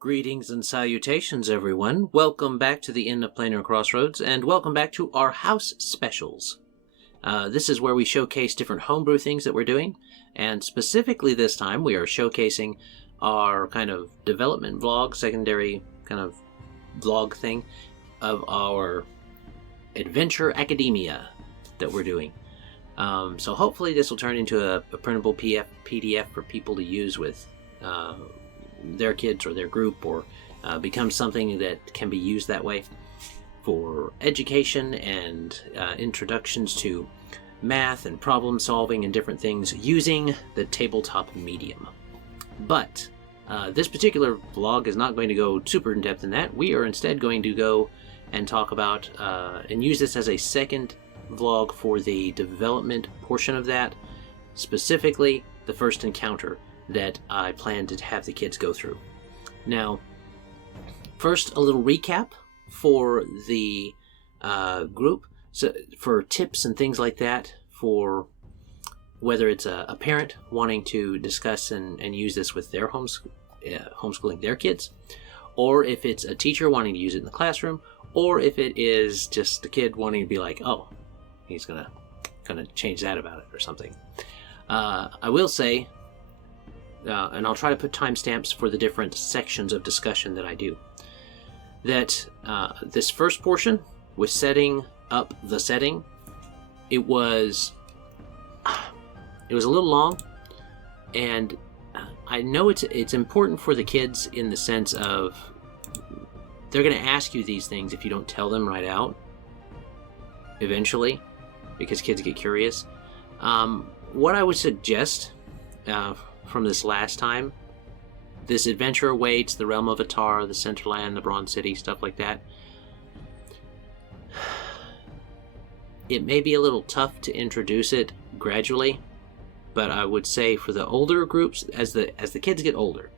Greetings and salutations, everyone. Welcome back to the Inn of Planar Crossroads, and welcome back to our house specials. This is where we showcase different homebrew things that we're doing, and specifically this time we are showcasing our kind of development vlog, secondary kind of vlog thing of our adventure academia that we're doing. So hopefully this will turn into a printable PDF for people to use with their kids or their group, or become something that can be used that way for education and introductions to math and problem solving and different things using the tabletop medium. But this particular vlog is not going to go super in depth in that. We are instead going to go and talk about and use this as a second vlog for the development portion of that, specifically the first encounter that I plan to have the kids go through. Now, first, a little recap for the group, so for tips and things like that, for whether it's a parent wanting to discuss and use this with their homeschooling their kids, or if it's a teacher wanting to use it in the classroom, or if it is just the kid wanting to be like, oh, he's gonna change that about it or something. I will say, and I'll try to put timestamps for the different sections of discussion that I do, that this first portion with setting up the setting, it was a little long, and I know it's important for the kids in the sense of they're going to ask you these things if you don't tell them right out eventually, because kids get curious. What I would suggest from this last time, this adventure awaits, the realm of Atar, the Centerland, the Bronze City, stuff like that. It may be a little tough to introduce it gradually, but I would say for the older groups, as the kids get older,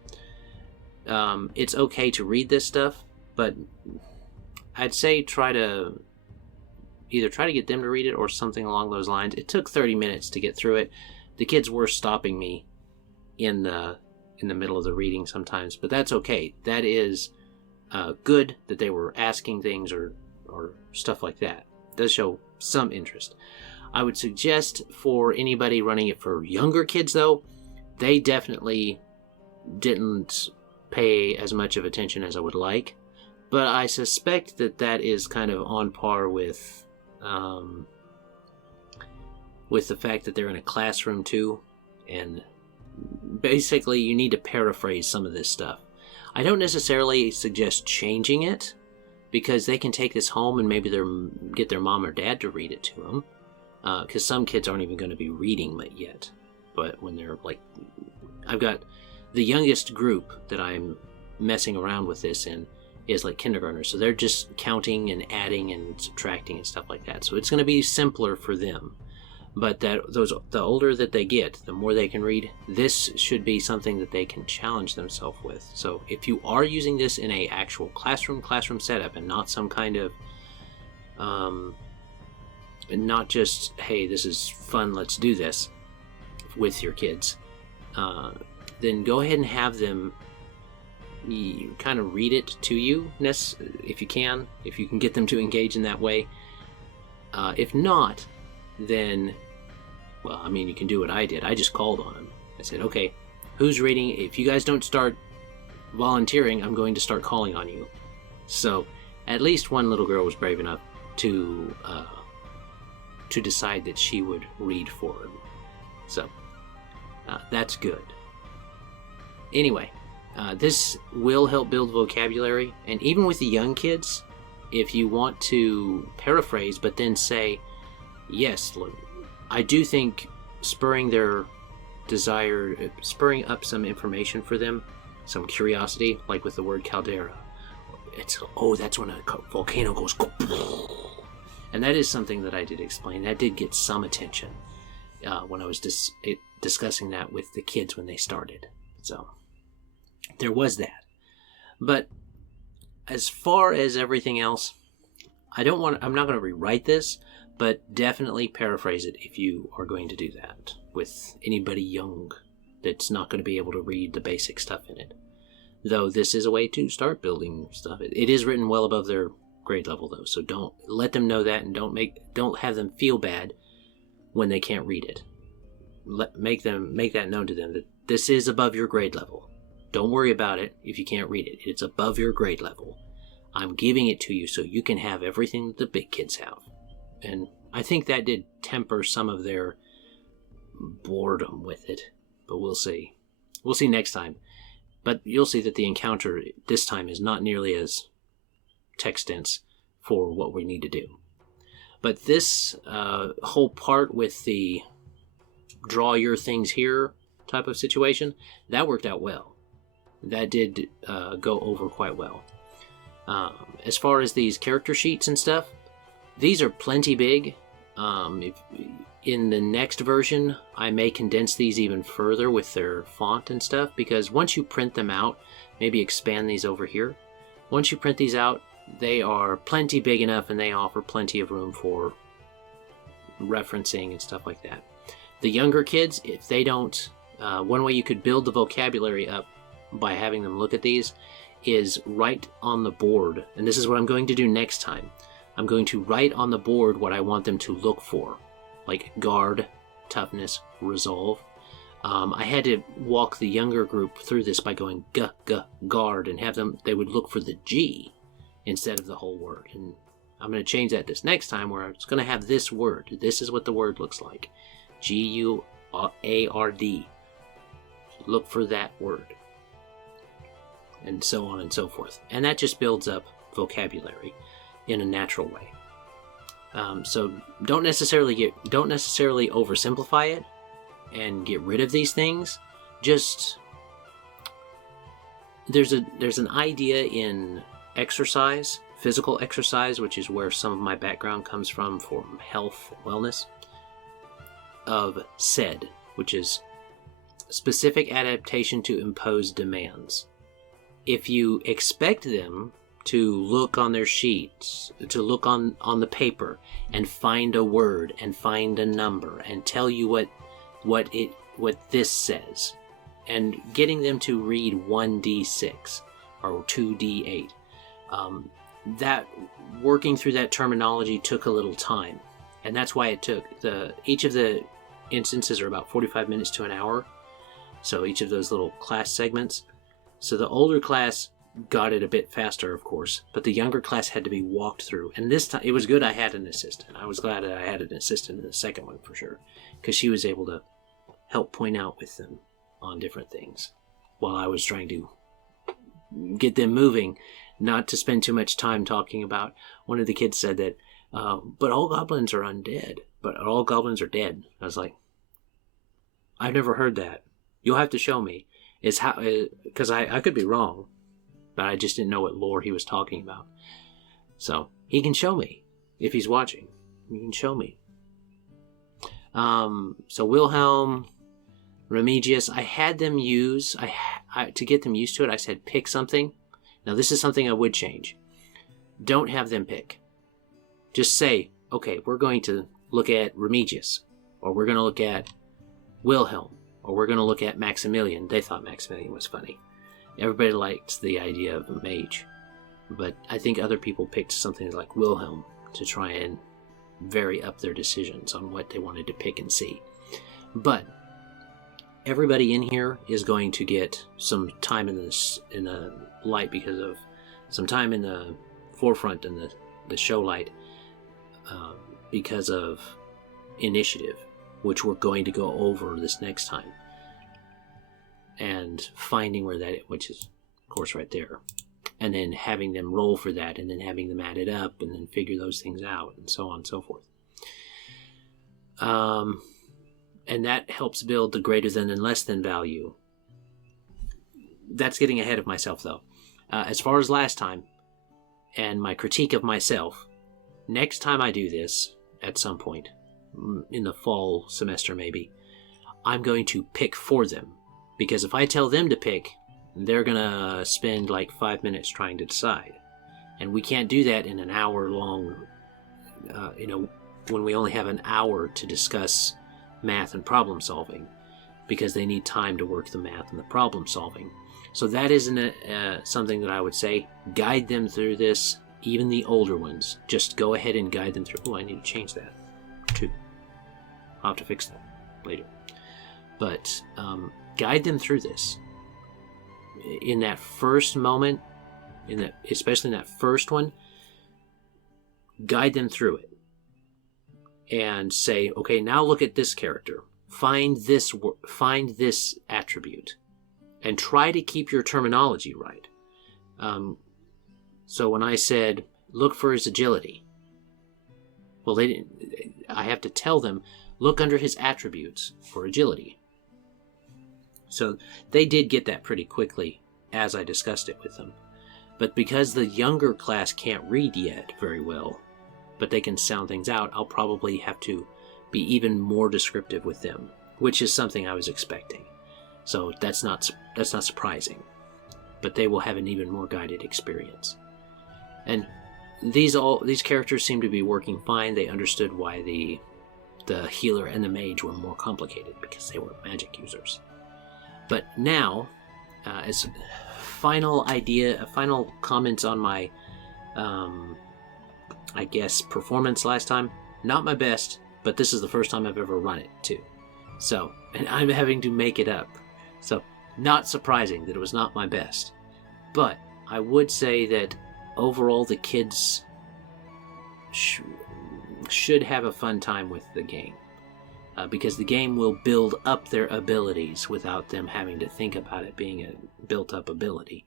it's okay to read this stuff, but I'd say try to get them to read it or something along those lines. It took 30 minutes to get through it. The kids were stopping me in the middle of the reading sometimes, but that's okay. That is good that they were asking things or stuff like that. It does show some interest. I would suggest for anybody running it for younger kids, though, they definitely didn't pay as much of attention as I would like, but I suspect that is kind of on par with the fact that they're in a classroom too, and basically you need to paraphrase some of this stuff. I don't necessarily suggest changing it, because they can take this home and maybe get their mom or dad to read it to them, because some kids aren't even going to be reading it yet. But when they're like, I've got the youngest group that I'm messing around with this in is like kindergartners, so they're just counting and adding and subtracting and stuff like that, so it's going to be simpler for them. But the older that they get, the more they can read. This should be something that they can challenge themselves with. So if you are using this in a actual classroom setup, and not some kind of not just, hey, this is fun, let's do this with your kids, then go ahead and have them kind of read it to you, if you can get them to engage in that way. If not, then, well, I mean, you can do what I did. I just called on them. I said, okay, who's reading? If you guys don't start volunteering, I'm going to start calling on you. So at least one little girl was brave enough to decide that she would read for him. So that's good. Anyway, this will help build vocabulary, and even with the young kids, if you want to paraphrase but then say, yes, look, I do think spurring up some information for them, some curiosity, like with the word caldera. That's when a volcano goes, and that is something that I did explain. That did get some attention when I was discussing that with the kids when they started. So there was that. But as far as everything else, I'm not going to rewrite this, but definitely paraphrase it if you are going to do that with anybody young that's not going to be able to read the basic stuff in it. Though this is a way to start building stuff. It is written well above their grade level, though, so don't let them know that, and don't have them feel bad when they can't read it. Make that known to them that this is above your grade level. Don't worry about it if you can't read it. It's above your grade level. I'm giving it to you so you can have everything that the big kids have. And I think that did temper some of their boredom with it, but we'll see. We'll see next time. But you'll see that the encounter this time is not nearly as text dense for what we need to do. But this whole part with the draw your things here type of situation, that worked out well. That did go over quite well. As far as these character sheets and stuff, these are plenty big. In the next version, I may condense these even further with their font and stuff, because once you print them out, maybe expand these over here. Once you print these out, they are plenty big enough and they offer plenty of room for referencing and stuff like that. The younger kids, if they don't, one way you could build the vocabulary up by having them look at these is write on the board, and this is what I'm going to do next time. I'm going to write on the board what I want them to look for, like guard, toughness, resolve. I had to walk the younger group through this by going guard, and have them, they would look for the G instead of the whole word. And I'm going to change that this next time, where it's going to have this word. This is what the word looks like. G-U-A-R-D. Look for that word. And so on and so forth. And that just builds up vocabulary in a natural way. So don't necessarily oversimplify it and get rid of these things. Just there's an idea in exercise, physical exercise, which is where some of my background comes from health and wellness, of SAID, which is specific adaptation to impose demands. If you expect them to look on their sheets, to look on the paper and find a word and find a number and tell you what this says, and getting them to read 1d6 or 2d8, that working through that terminology took a little time, and that's why it took each of the instances are about 45 minutes to an hour, so each of those little class segments. So the older class got it a bit faster, of course, but the younger class had to be walked through. And this time, it was good I had an assistant. I was glad that I had an assistant in the second one for sure, because she was able to help point out with them on different things while I was trying to get them moving, not to spend too much time talking about. One of the kids said that, but all goblins are undead, but all goblins are dead. I was like, I've never heard that. You'll have to show me. Because I could be wrong, but I just didn't know what lore he was talking about. So he can show me if he's watching. He can show me. So Wilhelm, Remigius, I had them use, to get them used to it, I said pick something. Now this is something I would change. Don't have them pick. Just say, okay, we're going to look at Remigius, or we're going to look at Wilhelm, or we're going to look at Maximilian. They thought Maximilian was funny. Everybody liked the idea of a mage. But I think other people picked something like Wilhelm to try and vary up their decisions on what they wanted to pick and see. But everybody in here is going to get some time in the light, because of some time in the forefront in the show light, because of initiative, which we're going to go over this next time, and finding where that, which is of course right there, and then having them roll for that, and then having them add it up, and then figure those things out, and so on and so forth. And that helps build the greater than and less than value. That's getting ahead of myself, though. As far as last time, and my critique of myself, next time I do this, at some point, in the fall semester maybe, I'm going to pick for them. Because if I tell them to pick, they're going to spend like 5 minutes trying to decide. And we can't do that in an hour long, when we only have an hour to discuss math and problem solving, because they need time to work the math and the problem solving. So that isn't something that I would say. Guide them through this, even the older ones. Just go ahead and guide them through. Oh, I need to change that too. I'll have to fix that later. But guide them through this. In that first moment, especially in that first one, guide them through it. And say, okay, now look at this character. Find this attribute. And try to keep your terminology right. So when I said, look for his agility, well, I have to tell them, look under his attributes for agility. So they did get that pretty quickly as I discussed it with them. But because the younger class can't read yet very well, but they can sound things out, I'll probably have to be even more descriptive with them, which is something I was expecting. So that's not surprising. But they will have an even more guided experience. And these characters seem to be working fine. They understood why the healer and the mage were more complicated, because they were magic users. But now, as final comments on my, I guess, performance last time. Not my best, but this is the first time I've ever run it, too. So, and I'm having to make it up. So, not surprising that it was not my best. But I would say that overall the kids should have a fun time with the game. Because the game will build up their abilities without them having to think about it being a built-up ability.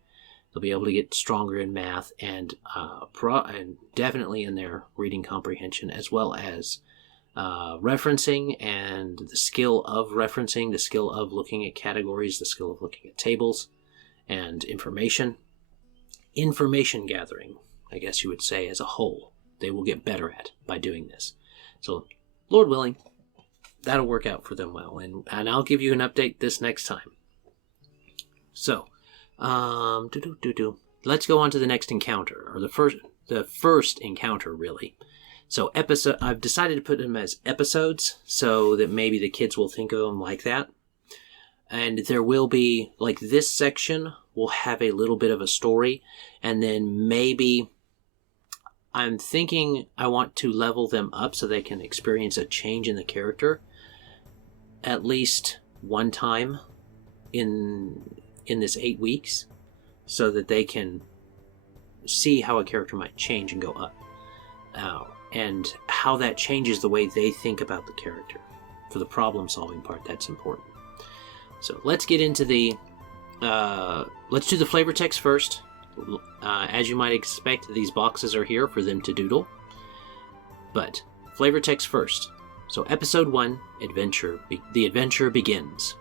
They'll be able to get stronger in math and definitely in their reading comprehension, as well as referencing and the skill of referencing, the skill of looking at categories, the skill of looking at tables and information. Information gathering, I guess you would say, as a whole, they will get better at by doing this. So, Lord willing, that'll work out for them well, and I'll give you an update this next time. So, let's go on to the next encounter, or the first encounter, really. So I've decided to put them as episodes, so that maybe the kids will think of them like that. And there will be, like, this section will have a little bit of a story, and then maybe I'm thinking I want to level them up so they can experience a change in the character at least one time in this 8 weeks, so that they can see how a character might change and go up. And how that changes the way they think about the character. For the problem-solving part, that's important. So let's get into let's do the flavor text first. As you might expect, these boxes are here for them to doodle. But flavor text first. So episode 1, the adventure begins.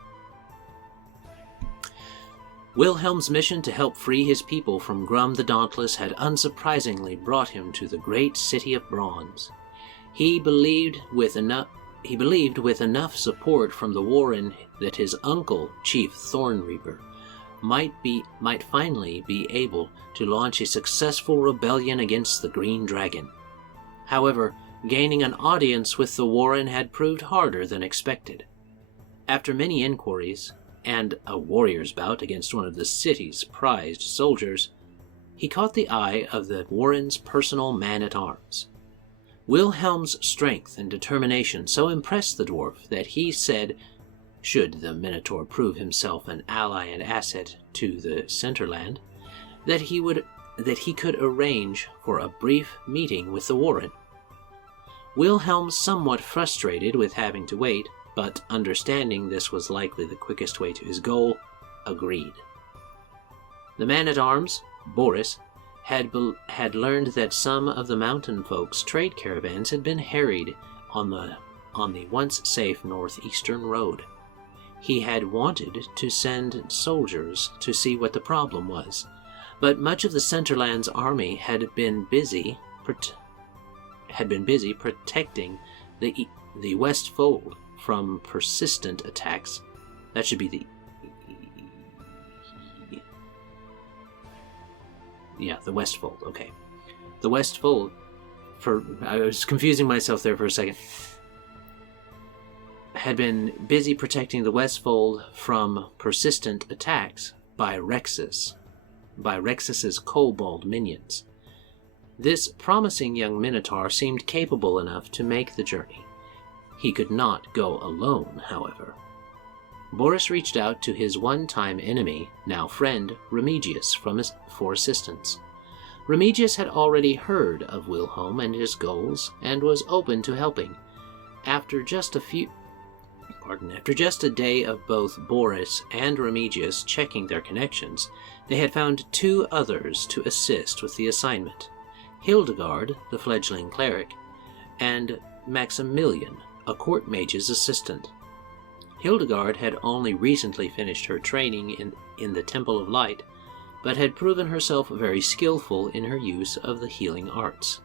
Wilhelm's mission to help free his people from Grum the Dauntless had unsurprisingly brought him to the great city of Bronze. He believed with enough support from the Warren that his uncle, Chief Thornreaper, might finally be able to launch a successful rebellion against the Green Dragon. However, gaining an audience with the Warren had proved harder than expected. After many inquiries, and a warrior's bout against one of the city's prized soldiers, he caught the eye of the Warren's personal man-at-arms. Wilhelm's strength and determination so impressed the dwarf that he said, should the Minotaur prove himself an ally and asset to the Centerland, that he could arrange for a brief meeting with the Warren. Wilhelm, somewhat frustrated with having to wait, but understanding this was likely the quickest way to his goal, agreed. The man-at-arms, Boris, had learned that some of the mountain folks' trade caravans had been harried on the once safe northeastern road. He had wanted to send soldiers to see what the problem was, but much of the Centerland's army had been busy protecting the West Fold from persistent attacks. That should be the West Fold. Okay, the West Fold. I was confusing myself there for a second. Had been busy protecting the West Fold from persistent attacks by Rexus's kobold minions. This promising young Minotaur seemed capable enough to make the journey. He could not go alone, however. Boris reached out to his one-time enemy, now friend, Remigius, for assistance. Remigius had already heard of Wilhelm and his goals, and was open to helping. After just a day of both Boris and Remigius checking their connections, they had found 2 others to assist with the assignment: Hildagarde, the fledgling cleric, and Maximilian, a court mage's assistant. Hildagarde had only recently finished her training in the Temple of Light, but had proven herself very skillful in her use of the healing arts.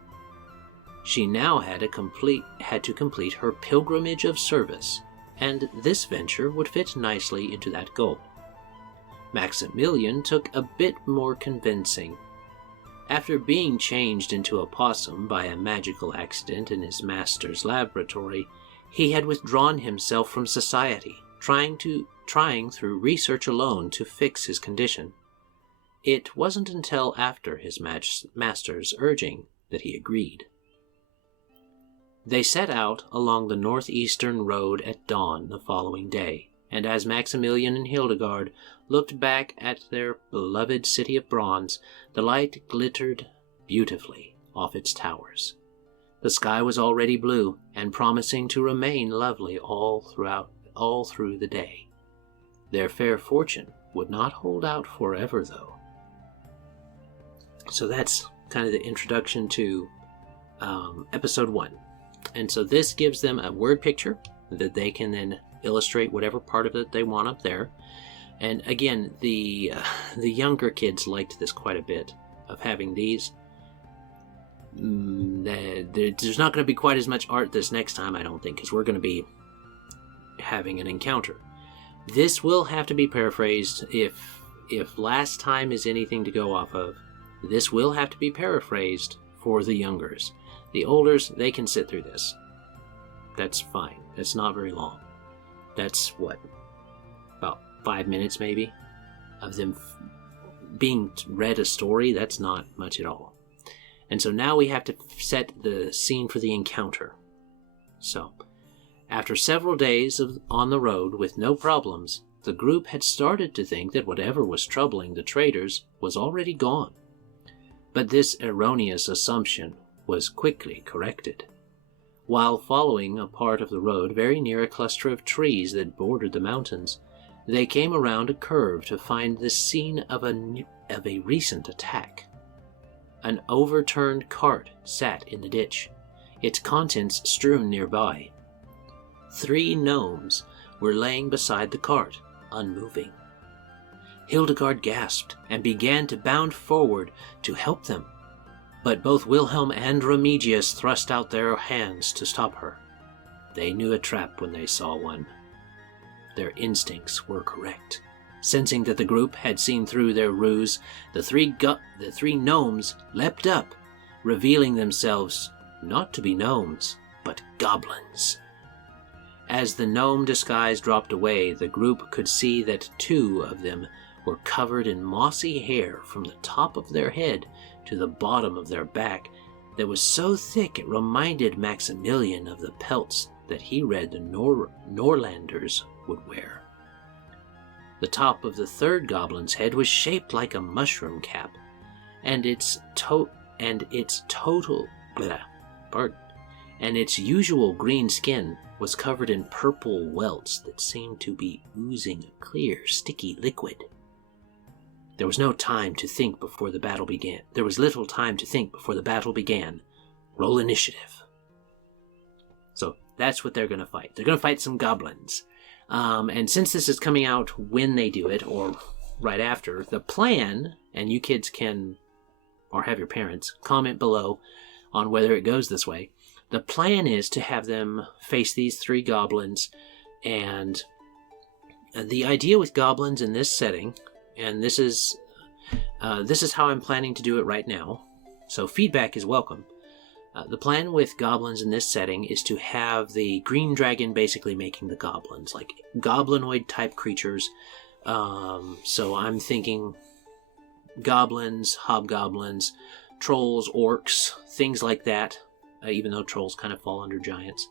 She now had to complete her pilgrimage of service, and this venture would fit nicely into that goal. Maximilian took a bit more convincing. After being changed into a possum by a magical accident in his master's laboratory, he had withdrawn himself from society, trying through research alone to fix his condition. It wasn't until after his master's urging that he agreed. They set out along the northeastern road at dawn the following day, and as Maximilian and Hildagarde looked back at their beloved city of bronze, the light glittered beautifully off its towers. The sky was already blue and promising to remain lovely all through the day. Their fair fortune would not hold out forever, though. So that's kind of the introduction to episode 1. And so this gives them a word picture that they can then illustrate whatever part of it they want up there. And again, the younger kids liked this quite a bit, of having these. There's not going to be quite as much art this next time, I don't think, because we're going to be having an encounter. This will have to be paraphrased. If last time is anything to go off of, this will have to be paraphrased for the youngers. The olders, they can sit through this. That's fine. That's not very long. That's about 5 minutes maybe of them being read a story. That's not much at all. And so now we have to set the scene for the encounter. So, after several days on the road with no problems, the group had started to think that whatever was troubling the traders was already gone. But this erroneous assumption was quickly corrected. While following a part of the road very near a cluster of trees that bordered the mountains, they came around a curve to find the scene of a recent attack. An overturned cart sat in the ditch, its contents strewn nearby. 3 gnomes were laying beside the cart, unmoving. Hildagarde gasped and began to bound forward to help them, but both Wilhelm and Remigius thrust out their hands to stop her. They knew a trap when they saw one. Their instincts were correct. Sensing that the group had seen through their ruse, the three gnomes leapt up, revealing themselves not to be gnomes, but goblins. As the gnome disguise dropped away, the group could see that 2 of them were covered in mossy hair from the top of their head to the bottom of their back that was so thick it reminded Maximilian of the pelts that he read the Norlanders would wear. The top of the 3rd goblin's head was shaped like a mushroom cap, and its usual green skin was covered in purple welts that seemed to be oozing a clear, sticky liquid. There was no time to think before the battle began. There was little time to think before the battle began. Roll initiative. So that's what they're going to fight. They're going to fight some goblins. And since this is coming out when they do it, or right after, the plan, and you kids can, or have your parents, comment below on whether it goes this way. The plan is to have them face these 3 goblins, and the idea with goblins in this setting, and this is how I'm planning to do it right now, so feedback is welcome. The plan with goblins in this setting is to have the green dragon basically making the goblins, like goblinoid type creatures So I'm thinking goblins, hobgoblins, trolls, orcs, things like that, even though trolls kind of fall under giants.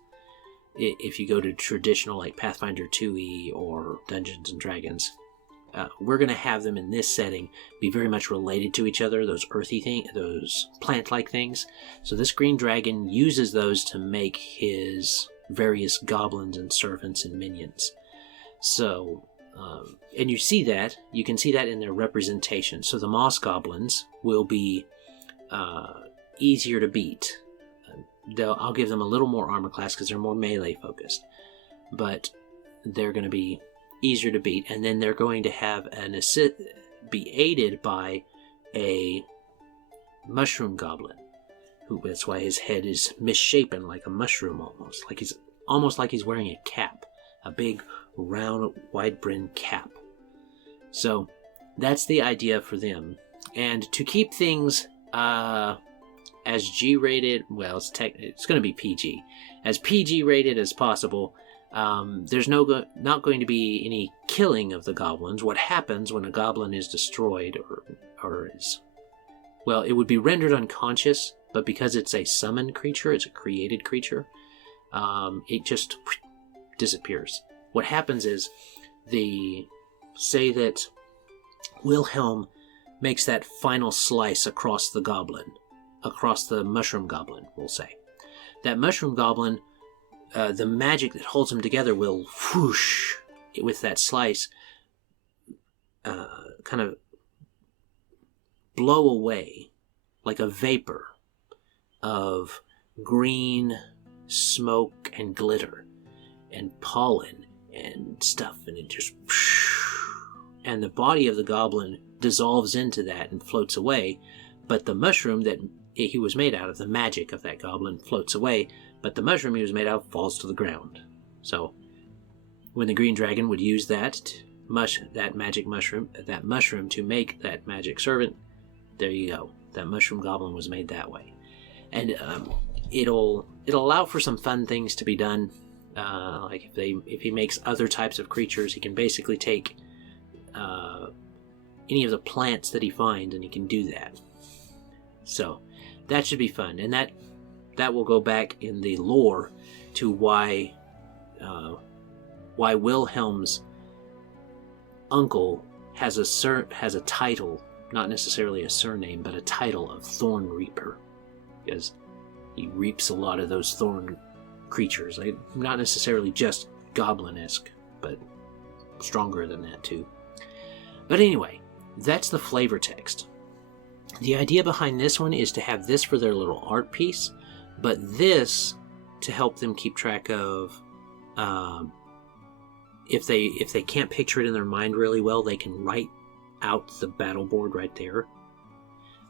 If you go to traditional like Pathfinder 2e or Dungeons and Dragons, we're going to have them in this setting be very much related to each other, those earthy things, those plant-like things. So this green dragon uses those to make his various goblins and servants and minions. So, and you can see that in their representation. So the moss goblins will be easier to beat. I'll give them a little more armor class because they're more melee focused, but they're going to be easier to beat, and then they're going to have be aided by a mushroom goblin, that's why his head is misshapen like a mushroom, almost like he's wearing a cap, a big round wide-brimmed cap. So that's the idea for them, and to keep things as G-rated, well, it's going to be PG, as PG-rated as possible. There's not going to be any killing of the goblins. What happens when a goblin is destroyed or is, well, it would be rendered unconscious, but because it's a summoned creature, it's a created creature, it just disappears. What happens is, say that Wilhelm makes that final slice across the mushroom goblin, we'll say. That mushroom goblin, the magic that holds them together will whoosh, with that slice, kind of blow away like a vapor of green smoke and glitter and pollen and stuff, and it just, and the body of the goblin dissolves into that and floats away, but the mushroom that he was made out of, the magic of that goblin, floats away, but the mushroom he was made out of falls to the ground. So when the green dragon would use that magic mushroom, to make that magic servant, there you go. That mushroom goblin was made that way. And it'll allow for some fun things to be done. Like if he makes other types of creatures, he can basically take any of the plants that he finds, and he can do that. So that should be fun, and that will go back in the lore to why Wilhelm's uncle has a title, not necessarily a surname, but a title of Thorn Reaper, because he reaps a lot of those thorn creatures. Not necessarily just goblin-esque, but stronger than that too. But anyway, that's the flavor text. The idea behind this one is to have this for their little art piece, but this to help them keep track of, if they can't picture it in their mind really well, they can write out the battle board right there.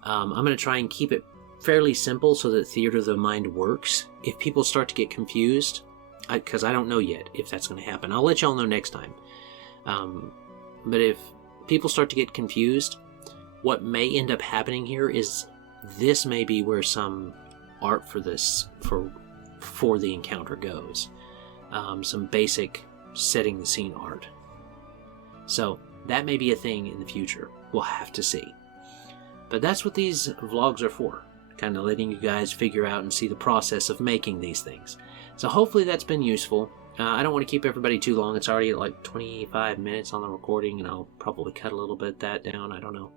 I'm going to try and keep it fairly simple so that theater of the mind works. If people start to get confused, because I don't know yet if that's going to happen, I'll let y'all know next time. But if people start to get confused, what may end up happening here is this may be where some art for the encounter goes. Some basic setting the scene art. So that may be a thing in the future. We'll have to see. But that's what these vlogs are for. Kind of letting you guys figure out and see the process of making these things. So hopefully that's been useful. I don't want to keep everybody too long. It's already like 25 minutes on the recording, and I'll probably cut a little bit that down. I don't know.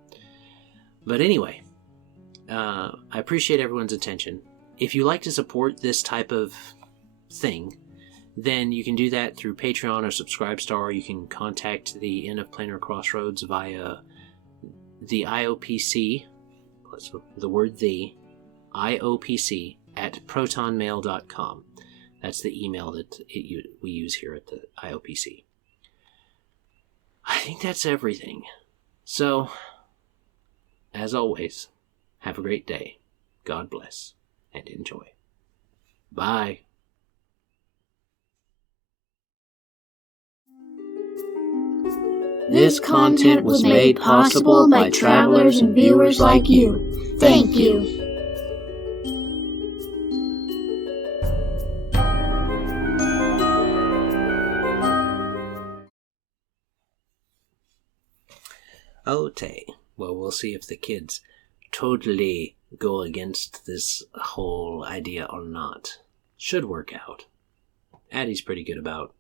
But anyway, I appreciate everyone's attention. If you like to support this type of thing, then you can do that through Patreon or Subscribestar. You can contact the Inn of Planar Crossroads via the IOPC, the word the, IOPC at protonmail.com. That's the email that we use here at the IOPC. I think that's everything. So, as always, have a great day. God bless, and enjoy. Bye. This content was made possible by travelers and viewers like you. Thank you. we'll see if the kids totally go against this whole idea or not. Should work out. Addie's pretty good about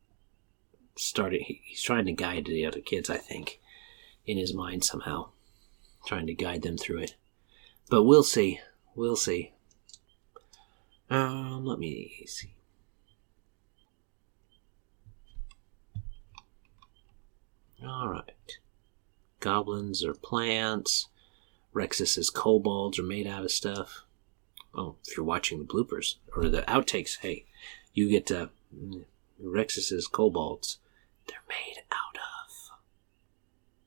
starting. He's trying to guide the other kids, I think, in his mind somehow. Trying to guide them through it. But we'll see. We'll see. Let me see. Alright. Goblins are plants. Rexus's kobolds are made out of stuff. Oh, if you're watching the bloopers or the outtakes, hey, you get Rexus's kobolds. They're made out